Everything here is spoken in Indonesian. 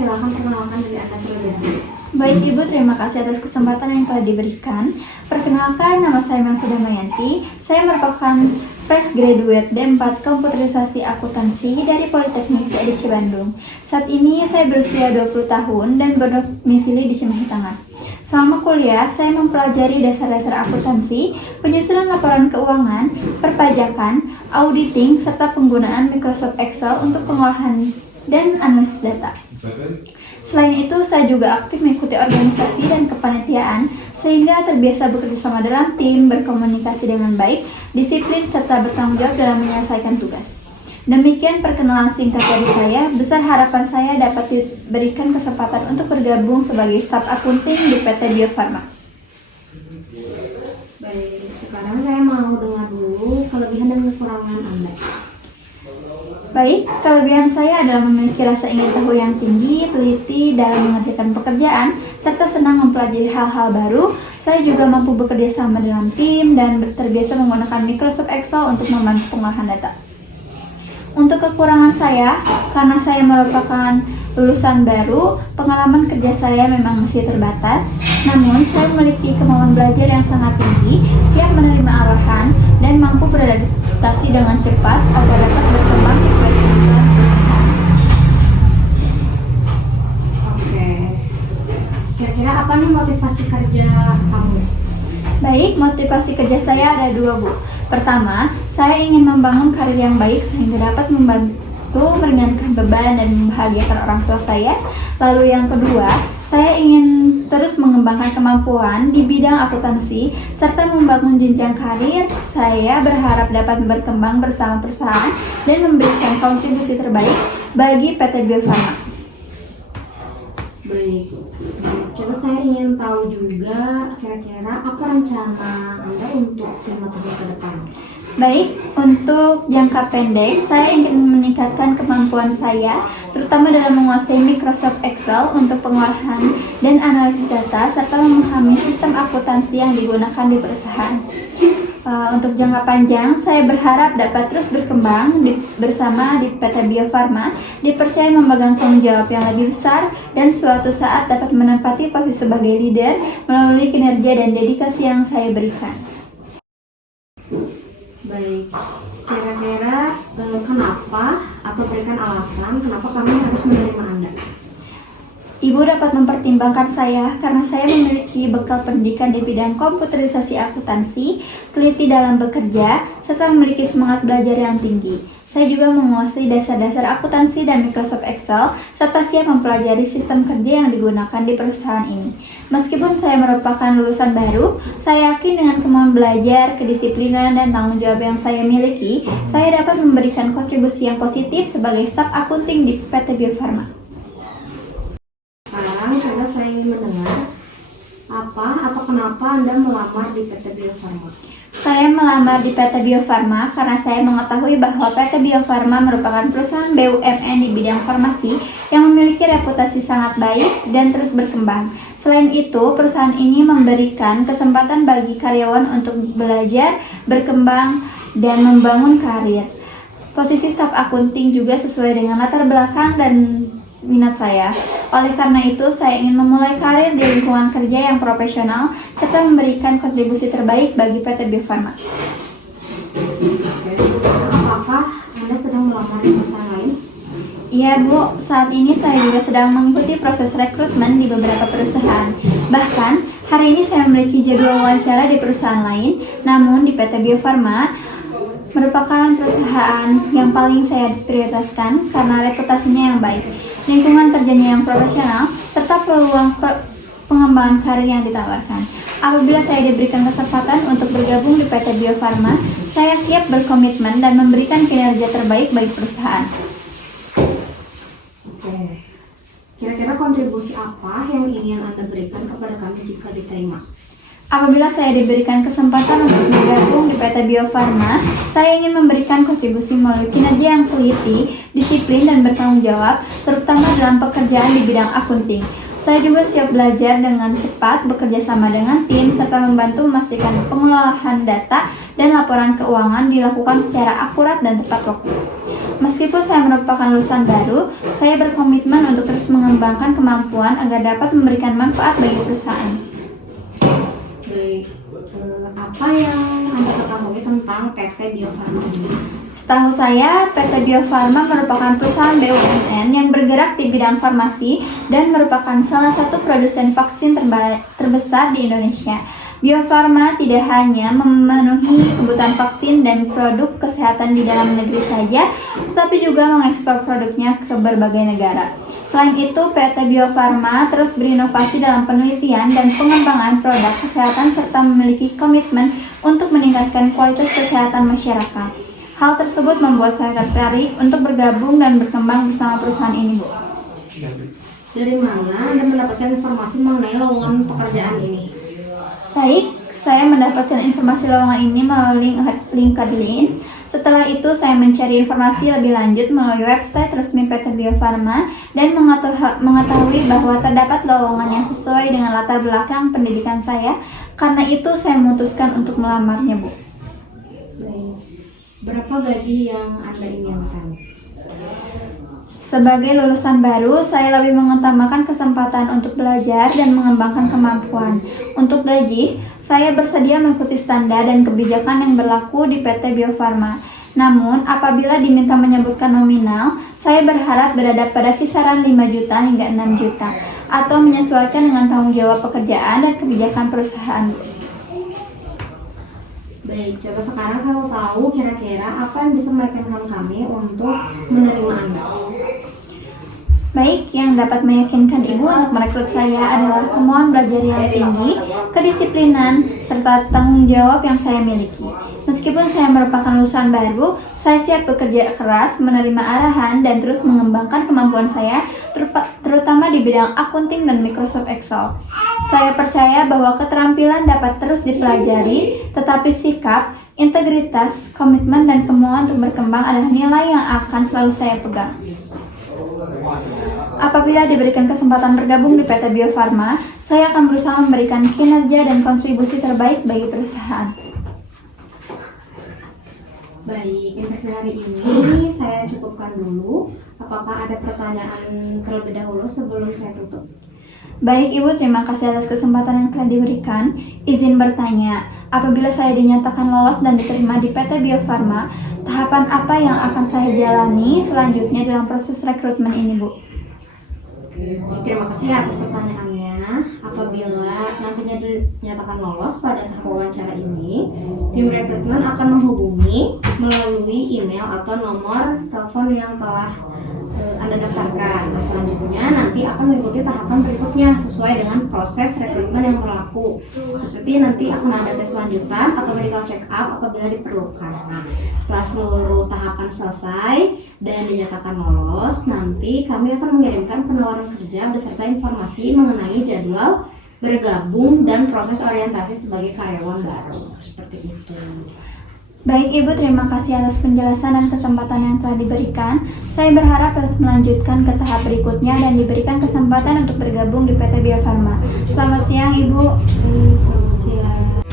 silakan perkenalkan diri Anda terlebih dahulu. Baik Ibu, terima kasih atas kesempatan yang telah diberikan. Perkenalkan, nama saya Mangsa Damayanti. Saya merupakan fresh graduate D4 Komputerisasi Akuntansi dari Politeknik TIDC Bandung. Saat ini saya berusia 20 tahun dan berdomisili di Cimahi Tengah. Selama kuliah, saya mempelajari dasar-dasar akuntansi, penyusunan laporan keuangan, perpajakan, auditing, serta penggunaan Microsoft Excel untuk pengolahan dan analisis data. Selain itu, saya juga aktif mengikuti organisasi dan kepanitiaan sehingga terbiasa bekerja sama dalam tim, berkomunikasi dengan baik, disiplin, serta bertanggung jawab dalam menyelesaikan tugas. Demikian perkenalan singkat dari saya. Besar harapan saya dapat diberikan kesempatan untuk bergabung sebagai staf akunting di PT Bio Farma. Baik, sekarang saya mau dengar dulu kelebihan dan kekurangan Anda. Baik, kelebihan saya adalah memiliki rasa ingin tahu yang tinggi, teliti dalam mengerjakan pekerjaan, serta senang mempelajari hal-hal baru. Saya juga mampu bekerja sama dalam tim dan terbiasa menggunakan Microsoft Excel untuk membantu pengolahan data. Untuk kekurangan saya, karena saya merupakan lulusan baru, pengalaman kerja saya memang masih terbatas. Namun, saya memiliki kemauan belajar yang sangat tinggi, siap menerima arahan, dan mampu beradaptasi dengan cepat agar dapat berkembang sesuai kebutuhan perusahaan. Oke. Kira-kira apa nih motivasi kerja kamu? Baik, motivasi kerja saya ada dua, Bu. Pertama, saya ingin membangun karir yang baik sehingga dapat membantu meringankan beban dan membahagiakan orang tua saya. Lalu yang kedua, saya ingin terus mengembangkan kemampuan di bidang akuntansi serta membangun jenjang karir. Saya berharap dapat berkembang bersama perusahaan dan memberikan kontribusi terbaik bagi PT Bio Farma. Baik. Coba saya ingin tahu juga kira-kira apa rencana Anda untuk 5 tahun ke depan? Baik, untuk jangka pendek, saya ingin meningkatkan kemampuan saya, terutama dalam menguasai Microsoft Excel untuk pengolahan dan analisis data, serta memahami sistem akuntansi yang digunakan di perusahaan. Untuk jangka panjang, saya berharap dapat terus berkembang bersama di PT Bio Farma, dipercaya memegang tanggung jawab yang lebih besar, dan suatu saat dapat menempati posisi sebagai leader melalui kinerja dan dedikasi yang saya berikan. Baik, kira-kira kenapa atau berikan alasan kenapa kami harus menerima Anda? Ibu dapat mempertimbangkan saya karena saya memiliki bekal pendidikan di bidang komputerisasi akuntansi, teliti dalam bekerja, serta memiliki semangat belajar yang tinggi. Saya juga menguasai dasar-dasar akuntansi dan Microsoft Excel, serta siap mempelajari sistem kerja yang digunakan di perusahaan ini. Meskipun saya merupakan lulusan baru, saya yakin dengan kemauan belajar, kedisiplinan, dan tanggung jawab yang saya miliki, saya dapat memberikan kontribusi yang positif sebagai staf akunting di PT Bio Farma. Sekarang coba saya ingin mendengar apa atau kenapa Anda melamar di PT Bio Farma? Saya melamar di PT Bio Farma karena saya mengetahui bahwa PT Bio Farma merupakan perusahaan BUMN di bidang farmasi yang memiliki reputasi sangat baik dan terus berkembang. Selain itu, perusahaan ini memberikan kesempatan bagi karyawan untuk belajar, berkembang, dan membangun karir. Posisi staf akunting juga sesuai dengan latar belakang dan minat saya. Oleh karena itu, saya ingin memulai karir di lingkungan kerja yang profesional serta memberikan kontribusi terbaik bagi PT Bio Farma. Apakah Anda sedang melamar di perusahaan lain? Iya, Bu, saat ini saya juga sedang mengikuti proses rekrutmen di beberapa perusahaan. Bahkan, hari ini saya memiliki jadwal wawancara di perusahaan lain, namun di PT Bio Farma merupakan perusahaan yang paling saya prioritaskan karena reputasinya yang baik, lingkungan kerjanya yang profesional, serta peluang pengembangan karir yang ditawarkan. Apabila saya diberikan kesempatan untuk bergabung di PT Bio Farma, saya siap berkomitmen dan memberikan kinerja terbaik bagi perusahaan. Oke. Kira-kira kontribusi apa yang ingin Anda berikan kepada kami jika diterima? Apabila saya diberikan kesempatan untuk bergabung di PT Bio Farma, saya ingin memberikan kontribusi melalui kinerja yang teliti, disiplin, dan bertanggung jawab, terutama dalam pekerjaan di bidang akunting. Saya juga siap belajar dengan cepat, bekerja sama dengan tim, serta membantu memastikan pengolahan data dan laporan keuangan dilakukan secara akurat dan tepat waktu. Meskipun saya merupakan lulusan baru, saya berkomitmen untuk terus mengembangkan kemampuan agar dapat memberikan manfaat bagi perusahaan. Baik, apa yang Anda ketahui tentang PT Bio Farma ini? Setahu saya, PT Bio Farma merupakan perusahaan BUMN yang bergerak di bidang farmasi dan merupakan salah satu produsen vaksin terbesar di Indonesia. Bio Farma tidak hanya memenuhi kebutuhan vaksin dan produk kesehatan di dalam negeri saja, tetapi juga mengekspor produknya ke berbagai negara. Selain itu, PT Bio Farma terus berinovasi dalam penelitian dan pengembangan produk kesehatan serta memiliki komitmen untuk meningkatkan kualitas kesehatan masyarakat. Hal tersebut membuat saya tertarik untuk bergabung dan berkembang bersama perusahaan ini, Bu. Dari mana Anda mendapatkan informasi mengenai lowongan pekerjaan ini? Baik, saya mendapatkan informasi lowongan ini melalui LinkedIn. Setelah itu, saya mencari informasi lebih lanjut melalui website resmi PT Bio Farma dan mengetahui bahwa terdapat lowongan yang sesuai dengan latar belakang pendidikan saya. Karena itu, saya memutuskan untuk melamarnya, Bu. Baik. Berapa gaji yang Anda inginkan? Sebagai lulusan baru, saya lebih mengutamakan kesempatan untuk belajar dan mengembangkan kemampuan. Untuk gaji, saya bersedia mengikuti standar dan kebijakan yang berlaku di PT Bio Farma. Namun, apabila diminta menyebutkan nominal, saya berharap berada pada kisaran 5 juta hingga 6 juta, atau menyesuaikan dengan tanggung jawab pekerjaan dan kebijakan perusahaan. Baik, coba sekarang saya mau tahu kira-kira apa yang bisa meyakinkan kami untuk menerima Anda. Baik, yang dapat meyakinkan Ibu untuk merekrut saya adalah kemauan belajar yang tinggi, kedisiplinan, serta tanggung jawab yang saya miliki. Meskipun saya merupakan lulusan baru, saya siap bekerja keras, menerima arahan, dan terus mengembangkan kemampuan saya, terutama di bidang akunting dan Microsoft Excel. Saya percaya bahwa keterampilan dapat terus dipelajari, tetapi sikap, integritas, komitmen, dan kemauan untuk berkembang adalah nilai yang akan selalu saya pegang. Apabila diberikan kesempatan bergabung di PT Bio Farma, saya akan berusaha memberikan kinerja dan kontribusi terbaik bagi perusahaan. Baik, interview hari ini saya cukupkan dulu. Apakah ada pertanyaan terlebih dahulu sebelum saya tutup? Baik Ibu, terima kasih atas kesempatan yang telah diberikan. Izin bertanya, apabila saya dinyatakan lolos dan diterima di PT Bio Farma, tahapan apa yang akan saya jalani selanjutnya dalam proses rekrutmen ini, Bu? Terima kasih atas pertanyaannya. Apabila nantinya dinyatakan lolos pada tahap wawancara ini, tim rekrutmen akan menghubungi melalui email atau nomor telepon yang telah Anda daftarkan. Nah, selanjutnya nanti akan mengikuti tahapan berikutnya sesuai dengan proses rekrutmen yang berlaku. Seperti nanti akan ada tes lanjutan atau medical check up apabila diperlukan. Nah, setelah seluruh tahapan selesai dan dinyatakan lolos, nanti kami akan mengirimkan penawaran kerja beserta informasi mengenai jadwal bergabung dan proses orientasi sebagai karyawan baru. Seperti itu. Baik Ibu, terima kasih atas penjelasan dan kesempatan yang telah diberikan. Saya berharap dapat melanjutkan ke tahap berikutnya dan diberikan kesempatan untuk bergabung di PT Bio Farma. Selamat siang Ibu. Selamat siang.